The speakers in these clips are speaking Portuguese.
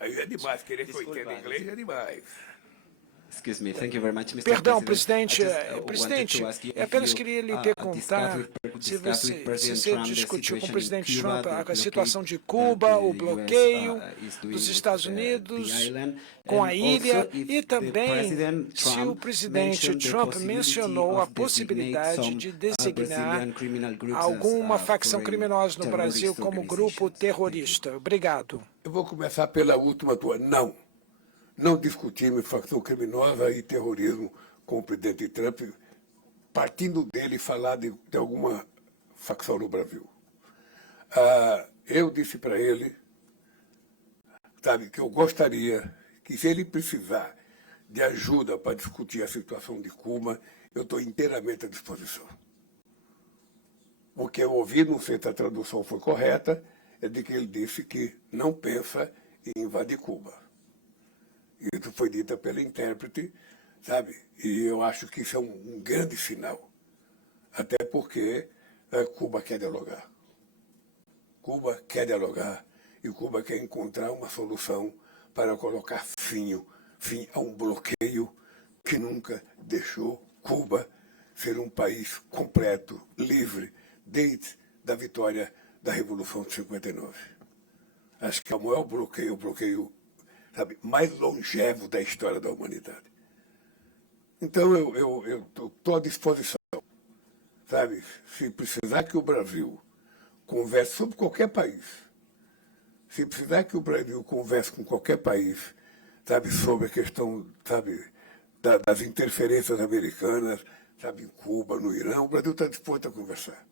Aí é demais, querer que eu entenda inglês é demais. Excuse me. Thank you very much, Mr. Perdão, President. presidente, apenas queria lhe perguntar se você discutiu com o presidente Trump a situação de Cuba, o bloqueio dos Estados Unidos com a ilha, e também se o presidente Trump mencionou a possibilidade de designar alguma facção criminosa no Brasil como grupo terrorista. Obrigado. Eu vou começar pela última tua. Não discutimos facção criminosa e terrorismo com o presidente Trump, partindo dele falar de alguma facção no Brasil. Eu disse para ele, sabe, que eu gostaria que, se ele precisar de ajuda para discutir a situação de Cuba, eu estou inteiramente à disposição. O que eu ouvi, não sei se a tradução foi correta, é de que ele disse que não pensa em invadir Cuba. Isso foi dito pela intérprete, sabe? E eu acho que isso é um grande sinal. Até porque Cuba quer dialogar. Cuba quer dialogar e Cuba quer encontrar uma solução para colocar fim a um bloqueio que nunca deixou Cuba ser um país completo, livre, desde a vitória da Revolução de 59. Acho que é o maior bloqueio sabe, mais longevo da história da humanidade. Então, eu estou à disposição, sabe? Se precisar que o Brasil converse sobre qualquer país, se precisar que o Brasil converse com qualquer país, sabe, sobre a questão, sabe, das interferências americanas, sabe, em Cuba, no Irã, o Brasil está disposto a conversar.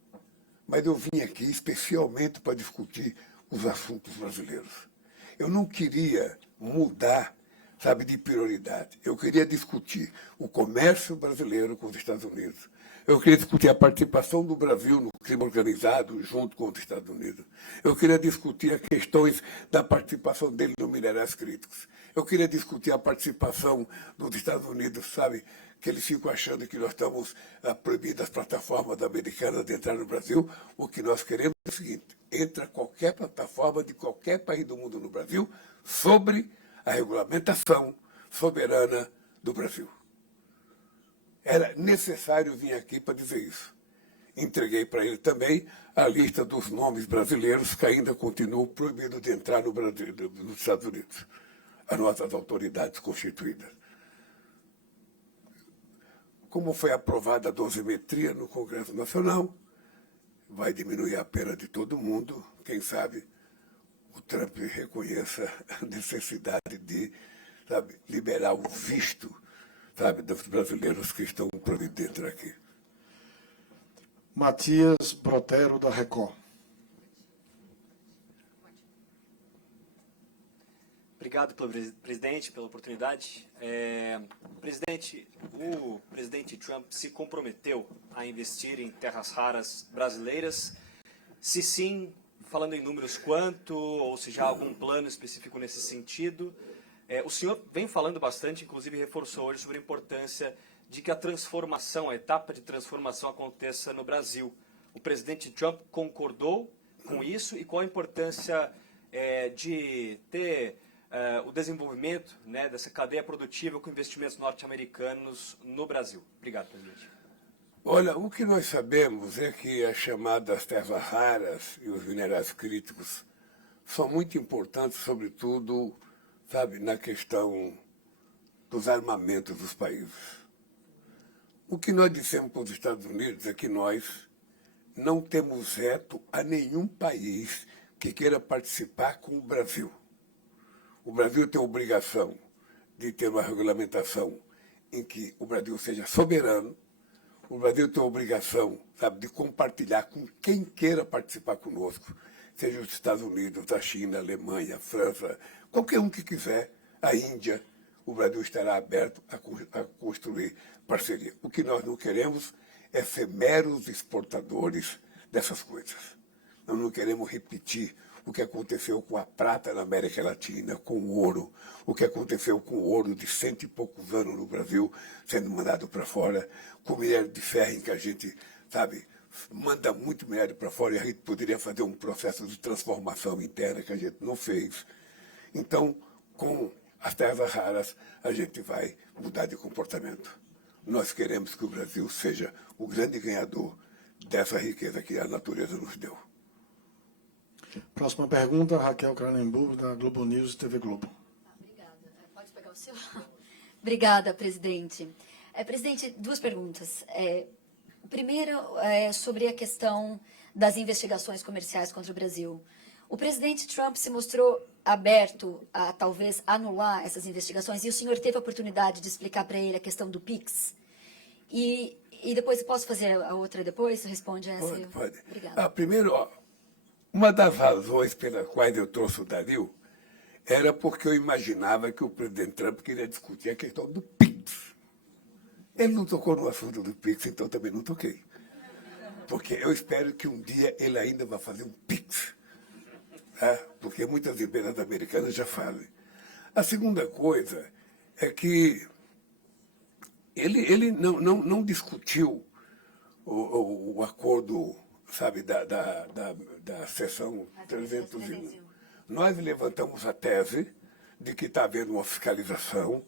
Mas eu vim aqui especialmente para discutir os assuntos brasileiros. Eu não queria mudar, sabe, de prioridade. Eu queria discutir o comércio brasileiro com os Estados Unidos. Eu queria discutir a participação do Brasil no crime organizado junto com os Estados Unidos. Eu queria discutir as questões da participação dele no minerais críticos. Eu queria discutir a participação dos Estados Unidos, sabe, que eles ficam achando que nós estamos proibindo as plataformas americanas de entrar no Brasil. O que nós queremos é o seguinte: entra qualquer plataforma de qualquer país do mundo no Brasil sobre a regulamentação soberana do Brasil. Era necessário vir aqui para dizer isso. Entreguei para ele também a lista dos nomes brasileiros que ainda continuam proibidos de entrar no Brasil, nos Estados Unidos, as nossas autoridades constituídas. Como foi aprovada a dosimetria no Congresso Nacional, vai diminuir a pena de todo mundo. Quem sabe o Trump reconheça a necessidade de, sabe, liberar o visto, sabe, dos brasileiros que estão proibidos de entrar aqui. Matias Brotero, da Record. Obrigado, presidente, pela oportunidade. Presidente, o presidente Trump se comprometeu a investir em terras raras brasileiras. Se sim, falando em números, quanto, ou se já há algum plano específico nesse sentido. O senhor vem falando bastante, inclusive reforçou hoje, sobre a importância de que a transformação, a etapa de transformação aconteça no Brasil. O presidente Trump concordou com isso, e qual a importância de ter o desenvolvimento, né, dessa cadeia produtiva com investimentos norte-americanos no Brasil? Obrigado, presidente. Olha, o que nós sabemos é que as chamadas terras raras e os minerais críticos são muito importantes, sobretudo, sabe, na questão dos armamentos dos países. O que nós dissemos para os Estados Unidos é que nós não temos veto a nenhum país que queira participar com o Brasil. O Brasil tem a obrigação de ter uma regulamentação em que o Brasil seja soberano. O Brasil tem a obrigação, sabe, de compartilhar com quem queira participar conosco, seja os Estados Unidos, a China, a Alemanha, a França, qualquer um que quiser, a Índia. O Brasil estará aberto a construir parceria. O que nós não queremos é ser meros exportadores dessas coisas. Nós não queremos repetir o que aconteceu com a prata na América Latina, com o ouro, o que aconteceu com o ouro de 100 e poucos anos no Brasil, sendo mandado para fora, com o minério de ferro em que a gente, sabe, manda muito minério para fora e a gente poderia fazer um processo de transformação interna que a gente não fez. Então, com as terras raras, a gente vai mudar de comportamento. Nós queremos que o Brasil seja o grande ganhador dessa riqueza que a natureza nos deu. Próxima pergunta, Raquel Cranenburg, da Globo News e TV Globo. Obrigada. Pode pegar o seu? Obrigada, presidente. Presidente, duas perguntas. Primeiro, sobre a questão das investigações comerciais contra o Brasil. O presidente Trump se mostrou aberto a, talvez, anular essas investigações, e o senhor teve a oportunidade de explicar para ele a questão do PIX. E depois, posso fazer a outra depois? Responde essa. Pode. Obrigada. Primeiro, uma das razões pelas quais eu trouxe o Dario era porque eu imaginava que o presidente Trump queria discutir a questão do PIX. Ele não tocou no assunto do PIX, então também não toquei. Porque eu espero que um dia ele ainda vai fazer um PIX. Tá? Porque muitas empresas americanas já fazem. A segunda coisa é que ele não discutiu o acordo, sabe, da seção 301. Nós levantamos a tese de que está havendo uma fiscalização,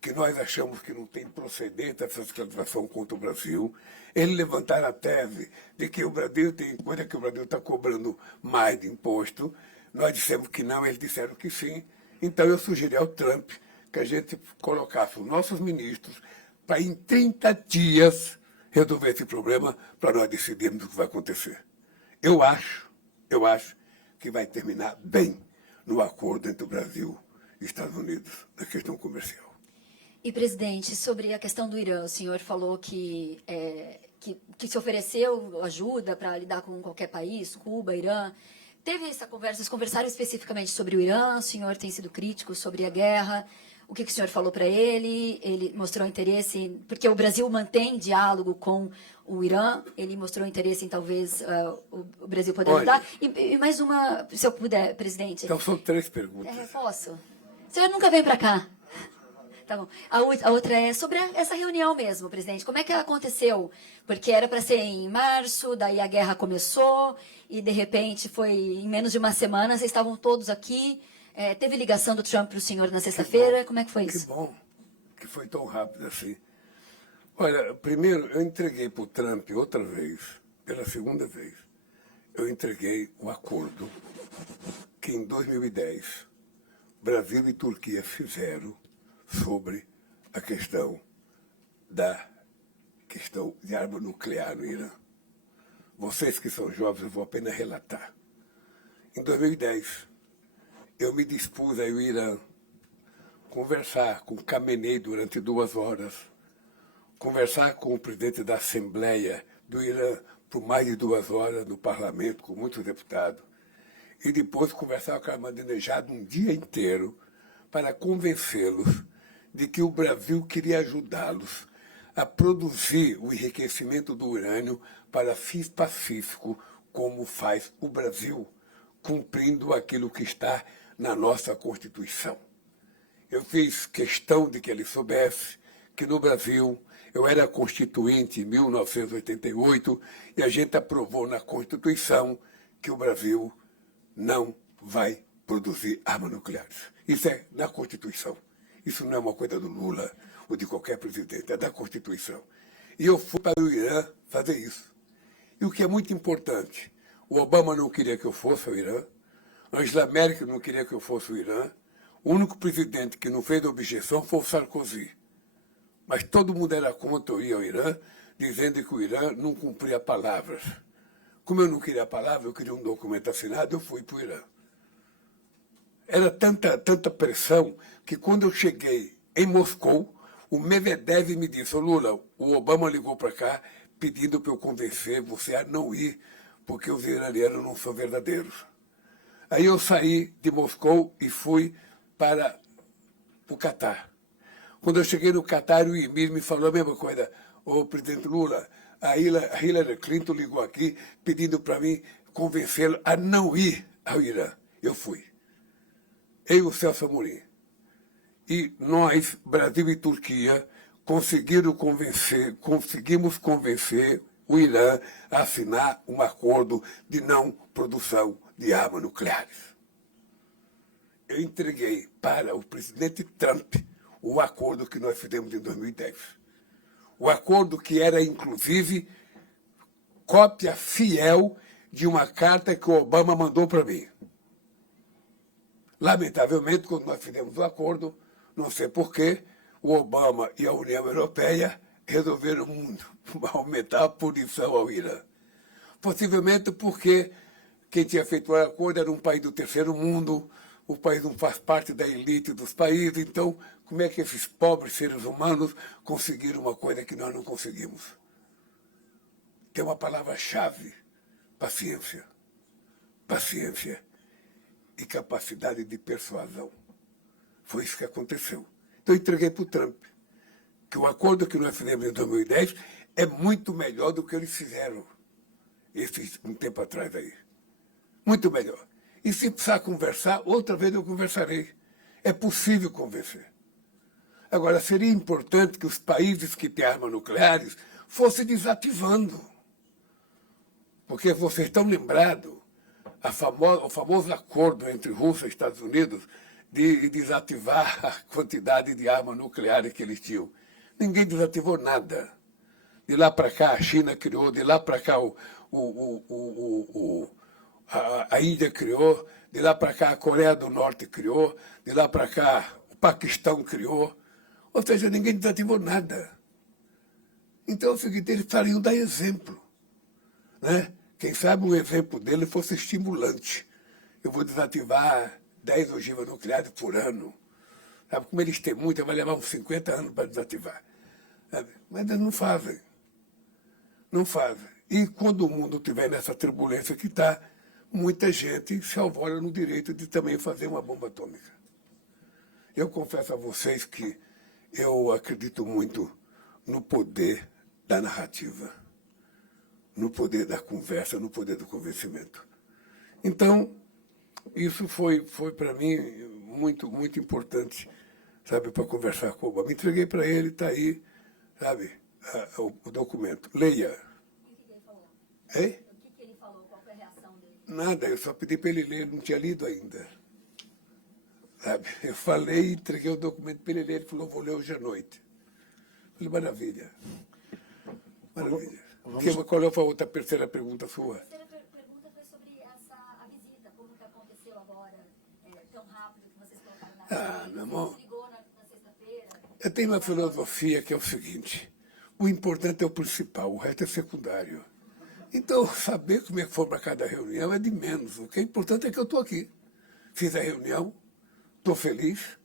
que nós achamos que não tem procedente essa fiscalização contra o Brasil. Eles levantaram a tese de que o Brasil tem coisa que o Brasil está cobrando mais de imposto. Nós dissemos que não, eles disseram que sim. Então eu sugeri ao Trump que a gente colocasse os nossos ministros para, em 30 dias, resolver esse problema para nós decidirmos o que vai acontecer. Eu acho que vai terminar bem no acordo entre o Brasil e Estados Unidos na questão comercial. E, presidente, sobre a questão do Irã, o senhor falou que se ofereceu ajuda para lidar com qualquer país, Cuba, Irã. Teve essa conversa, vocês conversaram especificamente sobre o Irã, o senhor tem sido crítico sobre a guerra. O que o senhor falou para ele? Ele mostrou interesse, porque o Brasil mantém diálogo com o Irã, ele mostrou interesse em talvez o Brasil poder ajudar. E mais uma, se eu puder, presidente. Então são 3 perguntas. Posso? O senhor nunca veio para cá. Tá bom. A outra é sobre essa reunião mesmo, presidente. Como é que ela aconteceu? Porque era para ser em março, daí a guerra começou, e de repente foi em menos de uma semana, vocês estavam todos aqui. Teve ligação do Trump para o senhor na sexta-feira? Como é que foi isso? Que bom que foi tão rápido assim. Olha, primeiro eu entreguei para o Trump outra vez, pela segunda vez, eu entreguei o acordo que em 2010 Brasil e Turquia fizeram sobre a questão de arma nuclear no Irã. Vocês que são jovens, eu vou apenas relatar. Em 2010, eu me dispus a ir ao Irã, conversar com Khamenei durante 2 horas, conversar com o presidente da Assembleia do Irã por mais de 2 horas no parlamento, com muitos deputados, e depois conversar com Ahmadinejad um dia inteiro para convencê-los de que o Brasil queria ajudá-los a produzir o enriquecimento do urânio para fins pacíficos, como faz o Brasil, cumprindo aquilo que está na nossa Constituição. Eu fiz questão de que ele soubesse que no Brasil eu era constituinte em 1988 e a gente aprovou na Constituição que o Brasil não vai produzir armas nucleares. Isso é na Constituição. Isso não é uma coisa do Lula ou de qualquer presidente, é da Constituição. E eu fui para o Irã fazer isso. E o que é muito importante, o Obama não queria que eu fosse ao Irã, Angela Merkel não queria que eu fosse ao Irã, o único presidente que não fez objeção foi o Sarkozy. Mas todo mundo era contra eu ir ao Irã, dizendo que o Irã não cumpria palavras. Como eu não queria a palavra, eu queria um documento assinado, eu fui para o Irã. Era tanta pressão que quando eu cheguei em Moscou, o Medvedev me disse: "Ô Lula, o Obama ligou para cá pedindo para eu convencer você a não ir, porque os iranianos não são verdadeiros." Aí eu saí de Moscou e fui para o Catar. Quando eu cheguei no Catar, o Emir me falou a mesma coisa: "Ô presidente Lula, a Hillary Clinton ligou aqui pedindo para mim convencê-lo a não ir ao Irã." Eu fui. Eu e o Celso Amorim. E nós, Brasil e Turquia, conseguimos convencer o Irã a assinar um acordo de não produção de armas nucleares. Eu entreguei para o presidente Trump o acordo que nós fizemos em 2010. O acordo que era, inclusive, cópia fiel de uma carta que o Obama mandou para mim. Lamentavelmente, quando nós fizemos o acordo, não sei porquê, o Obama e a União Europeia resolveram aumentar a punição ao Irã. Possivelmente porque quem tinha feito o acordo era um país do terceiro mundo, o país não faz parte da elite dos países, então como é que esses pobres seres humanos conseguiram uma coisa que nós não conseguimos? Tem uma palavra-chave: paciência. Paciência e capacidade de persuasão. Foi isso que aconteceu. Então eu entreguei para o Trump que o acordo que nós fizemos em 2010 é muito melhor do que eles fizeram um tempo atrás aí. Muito melhor. E se precisar conversar, outra vez eu conversarei. É possível convencer. Agora, seria importante que os países que têm armas nucleares fossem desativando. Porque vocês estão lembrados o famoso acordo entre Rússia e Estados Unidos de desativar a quantidade de armas nucleares que eles tinham. Ninguém desativou nada. De lá para cá a China criou, de lá para cá a Índia criou, de lá para cá a Coreia do Norte criou, de lá para cá o Paquistão criou. Ou seja, ninguém desativou nada. Então é o seguinte, eles precisariam dar exemplo. Né? Quem sabe um exemplo dele fosse estimulante. Eu vou desativar 10 ogivas nucleares por ano. Sabe, como eles têm muita, vai levar uns 50 anos para desativar. Sabe? Mas eles não fazem. Não fazem. E quando o mundo estiver nessa turbulência que está, muita gente se alvora no direito de também fazer uma bomba atômica. Eu confesso a vocês que eu acredito muito no poder da narrativa, no poder da conversa, no poder do convencimento. Então, isso foi para mim muito, muito importante, sabe, para conversar com o Obama. Me entreguei para ele, está aí, sabe, o documento. Leia. E o que ele falou? Hein? O que ele falou? Qual foi a reação dele? Nada, eu só pedi para ele ler, ele não tinha lido ainda. Sabe? Eu falei, entreguei o documento para ele ler, ele falou, vou ler hoje à noite. Falei, maravilha. Maravilha. Qual é a outra terceira pergunta sua? A terceira pergunta foi sobre a visita, como que aconteceu agora, tão rápido que vocês colocaram na frente. Meu irmão, Você ligou na sexta-feira. eu tenho uma filosofia que é o seguinte, o importante é o principal, o resto é secundário. Então, saber como é que for para cada reunião é de menos. O que é importante é que eu estou aqui. Fiz a reunião, estou feliz,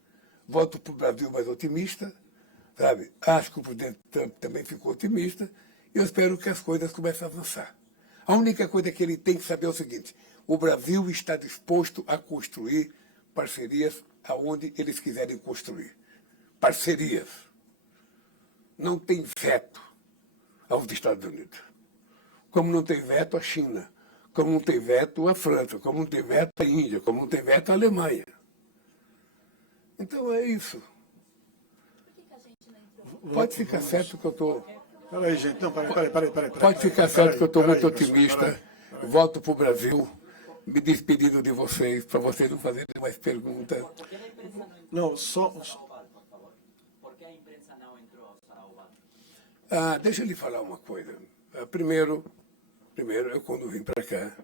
volto para o Brasil mais otimista, sabe? Acho que o presidente Trump também ficou otimista, e eu espero que as coisas comecem a avançar. A única coisa que ele tem que saber é o seguinte, o Brasil está disposto a construir parcerias aonde eles quiserem construir. Parcerias. Não tem veto aos Estados Unidos. Como não tem veto a China, como não tem veto a França, como não tem veto a Índia, como não tem veto a Alemanha. Então é isso. Por que a gente não entrou? Pode ficar certo que eu estou... Peraí, gente. Não, peraí. Pode ficar certo que eu estou muito otimista. Volto para o Brasil, me despedindo de vocês, para vocês não fazerem mais perguntas. Não, só... Por que a imprensa não entrou para o banco? Deixa eu lhe falar uma coisa. Primeiro, eu quando vim para cá,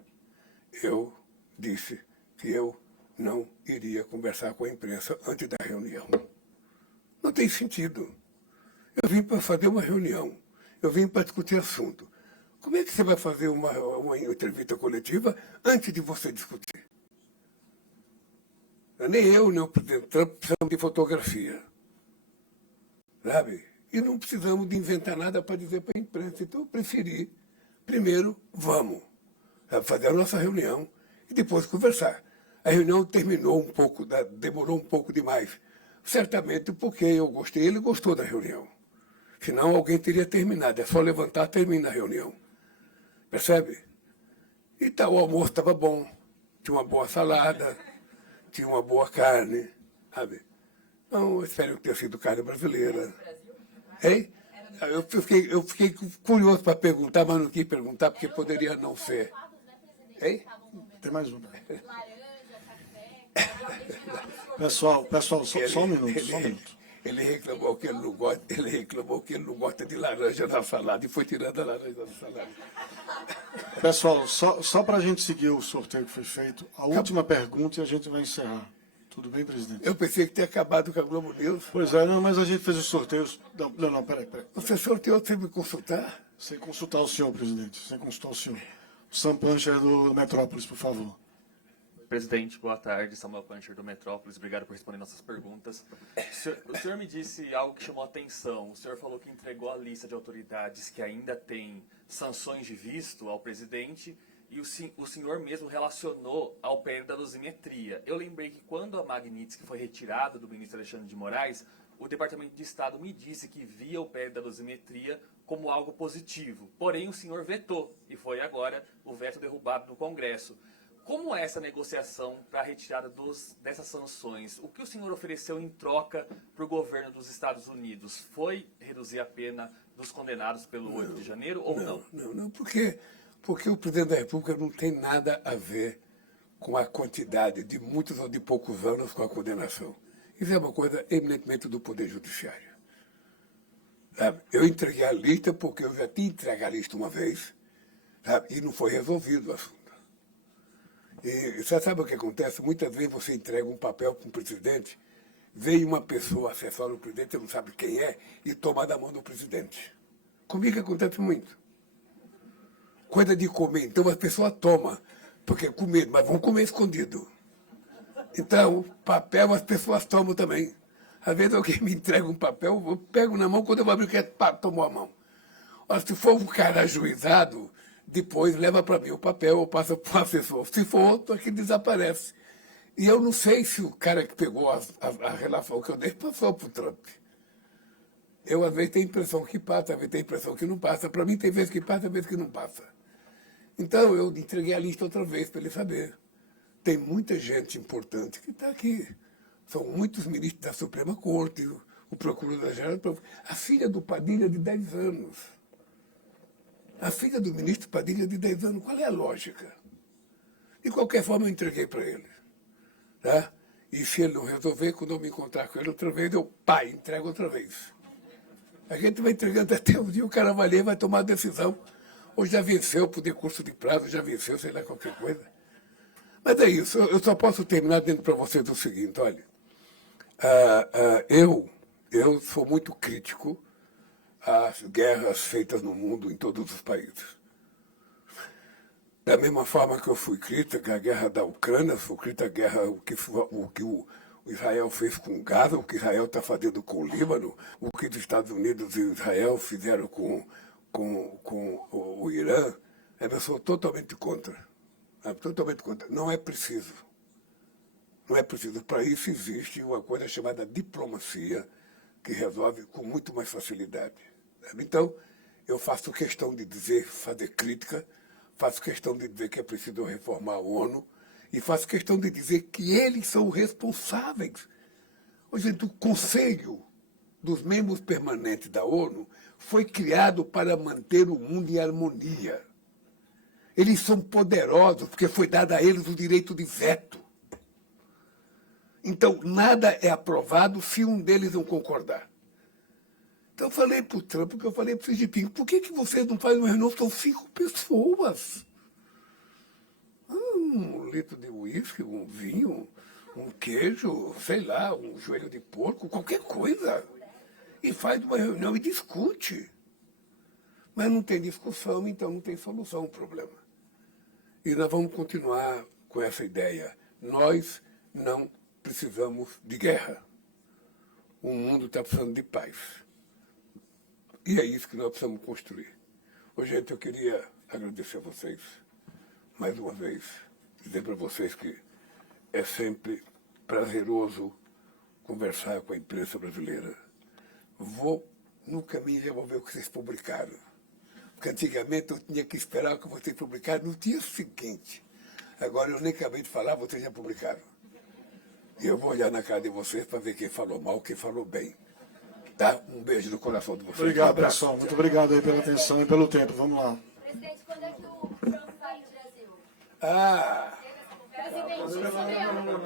eu disse que eu não iria conversar com a imprensa antes da reunião. Não tem sentido. Eu vim para fazer uma reunião. Eu vim para discutir assunto. Como é que você vai fazer uma entrevista coletiva antes de você discutir? Nem eu, nem o presidente Trump precisamos de fotografia. Sabe? E não precisamos de inventar nada para dizer para a imprensa. Então eu preferi, primeiro, vamos fazer a nossa reunião e depois conversar. A reunião demorou um pouco demais. Certamente porque eu gostei, ele gostou da reunião. Senão alguém teria terminado. É só levantar, termina a reunião. Percebe? Então o almoço estava bom. Tinha uma boa salada, tinha uma boa carne. Sabe? Então eu espero que tenha sido carne brasileira. Hein? Era Eu fiquei curioso para perguntar, mas não quis perguntar, porque poderia não ser. Hein? Tem mais um. Pessoal, só um minuto. Ele reclamou que ele não gosta de laranja na salada e foi tirando a laranja da salada. Pessoal, só para a gente seguir o sorteio que foi feito, a última pergunta e a gente vai encerrar. Tudo bem, presidente? Eu pensei que tinha acabado com a Globo News. Pois é, não, mas a gente fez os sorteios. Não, peraí. Você sorteou sem me consultar? Sem consultar o senhor, presidente. Sem consultar o senhor. O Sam Puncher do Metrópolis, por favor. Presidente, boa tarde. Samuel Puncher do Metrópolis. Obrigado por responder nossas perguntas. O senhor me disse algo que chamou a atenção. O senhor falou que entregou a lista de autoridades que ainda têm sanções de visto ao presidente e o senhor mesmo relacionou ao PL da dosimetria. Eu lembrei que quando a Magnitsky foi retirada do ministro Alexandre de Moraes, o Departamento de Estado me disse que via o PL da dosimetria como algo positivo. Porém, o senhor vetou e foi agora o veto derrubado no Congresso. Como é essa negociação para a retirada dessas sanções? O que o senhor ofereceu em troca para o governo dos Estados Unidos? Foi reduzir a pena dos condenados pelo 8 de janeiro ou não? Não, porque o presidente da República não tem nada a ver com a quantidade de muitos ou de poucos anos com a condenação. Isso é uma coisa eminentemente do Poder Judiciário. Sabe? Eu entreguei a lista porque eu já tinha entregue a lista uma vez, sabe? E não foi resolvido o assunto. E você sabe o que acontece? Muitas vezes você entrega um papel para um presidente, vem uma pessoa acessar o presidente, você não sabe quem é, e toma da mão do presidente. Comigo acontece muito. Coisa de comer, então as pessoas tomam, porque é com medo, mas vão comer escondido. Então, papel as pessoas tomam também. Às vezes alguém me entrega um papel, eu pego na mão, quando eu vou abrir o que tomou a mão. Ora, se for um cara ajuizado, depois leva para mim o papel ou passa para o assessor. Se for outro, aqui desaparece. E eu não sei se o cara que pegou a relação que eu dei passou para o Trump. Eu, às vezes, tenho a impressão que passa, às vezes, tenho a impressão que não passa. Para mim, tem vezes que passa, às vezes que não passa. Então, eu entreguei a lista outra vez para ele saber. Tem muita gente importante que está aqui. São muitos ministros da Suprema Corte, o procurador-geral, a filha do Padilha de 10 anos. A filha do ministro Padilha de 10 anos, qual é a lógica? De qualquer forma, eu entreguei para ele. Tá? E se ele não resolver, quando eu me encontrar com ele outra vez, eu, entrego outra vez. A gente vai entregando até o dia, o cara vai ler, vai tomar a decisão. Ou já venceu por decurso de prazo, já venceu, sei lá, qualquer coisa. Mas é isso, eu só posso terminar dizendo para vocês o seguinte, olha, eu sou muito crítico às guerras feitas no mundo, em todos os países. Da mesma forma que eu fui crítico à guerra da Ucrânia, fui crítico à guerra, o que o Israel fez com Gaza, o que Israel está fazendo com o Líbano, o que os Estados Unidos e Israel fizeram com o Irã, eu sou totalmente contra. Totalmente contra. Não é preciso. Não é preciso. Para isso existe uma coisa chamada diplomacia, que resolve com muito mais facilidade. Então, eu faço questão de dizer, fazer crítica, faço questão de dizer que é preciso reformar a ONU, e faço questão de dizer que eles são responsáveis. Hoje, o Conselho dos Membros Permanentes da ONU foi criado para manter o mundo em harmonia. Eles são poderosos porque foi dado a eles o direito de veto. Então, nada é aprovado se um deles não concordar. Então, eu falei para o Trump, porque eu falei para o Xi Jinping, por que vocês não fazem uma reunião? São 5 pessoas. Um litro de uísque, um vinho, um queijo, sei lá, um joelho de porco, qualquer coisa. E faz uma reunião e discute. Mas não tem discussão, então não tem solução ao problema. E nós vamos continuar com essa ideia. Nós não precisamos de guerra. O mundo está precisando de paz. E é isso que nós precisamos construir. Ô, gente, eu queria agradecer a vocês, mais uma vez, dizer para vocês que é sempre prazeroso conversar com a imprensa brasileira. Vou no caminho e vou ver o que vocês publicaram. Porque antigamente eu tinha que esperar o que vocês publicaram no dia seguinte. Agora eu nem acabei de falar, vocês já publicaram. E eu vou olhar na cara de vocês para ver quem falou mal, quem falou bem. Tá? Um beijo no coração de vocês. Obrigado, Um abraço. pessoal. Muito obrigado aí pela atenção e pelo tempo. Vamos lá. Presidente, quando é que o Trump vai no Brasil? Ah, Presidente, sobre a